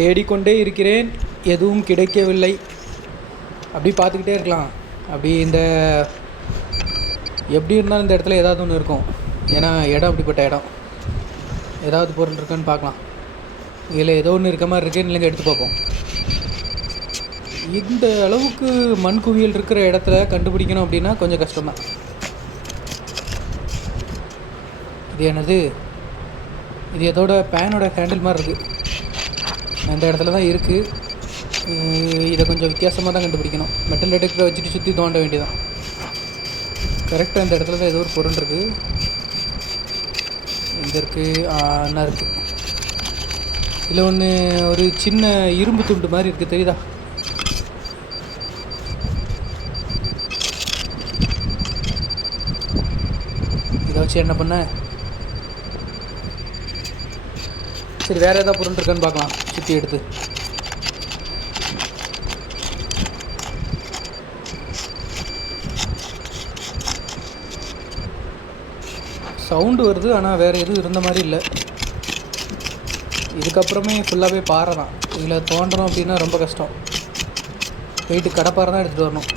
தேடிக்கொண்டே இருக்கிறேன், எதுவும் கிடைக்கவில்லை. அப்படி பார்த்துக்கிட்டே இருக்கலாம். அப்படி எப்படி இருந்தாலும் இந்த இடத்துல ஏதாவது ஒன்று இருக்கும். ஏன்னா இடம் அப்படிப்பட்ட இடம். ஏதாவது பொருள் இருக்கான்னு பார்க்கலாம். இதில் ஏதோ ஒன்று இருக்க மாதிரி இருக்குன்னு இல்லைங்க, எடுத்து பார்ப்போம். இந்த அளவுக்கு மண் குவியல் இருக்கிற இடத்துல கண்டுபிடிக்கணும் அப்படின்னா கொஞ்சம் கஷ்டம்தான். இது என்னது? இது எதோட பேனோட ஹேண்டில் மாதிரி இருக்குது. அந்த இடத்துல தான் இருக்குது. இதை கொஞ்சம் வித்தியாசமாக தான் கண்டுபிடிக்கணும். மெட்டல் டிடெக்டரை வச்சுட்டு சுற்றி தோண்ட வேண்டியதான். கரெக்டாக இந்த இடத்துல தான் ஏதோ ஒரு பொருள் இருக்குது. எங்கே இருக்குது? என்ன இருக்குது? இதில் ஒன்று ஒரு சின்ன இரும்பு துண்டு மாதிரி இருக்குது, தெரியுதா? இதை வச்சு என்ன பண்ண? சரி, வேறு ஏதாவது பொருள் இருக்கான்னு பார்க்கலாம். சுற்றி எடுத்து சவுண்டு வருது, ஆனால் வேறு எதுவும் இருந்த மாதிரி இல்லை. இதுக்கப்புறமே ஃபுல்லாகவே பாறை தான். இதில் தோன்றணும் அப்படின்னா ரொம்ப கஷ்டம். போயிட்டு கடப்பாறை தான் எடுத்துகிட்டு வரணும்.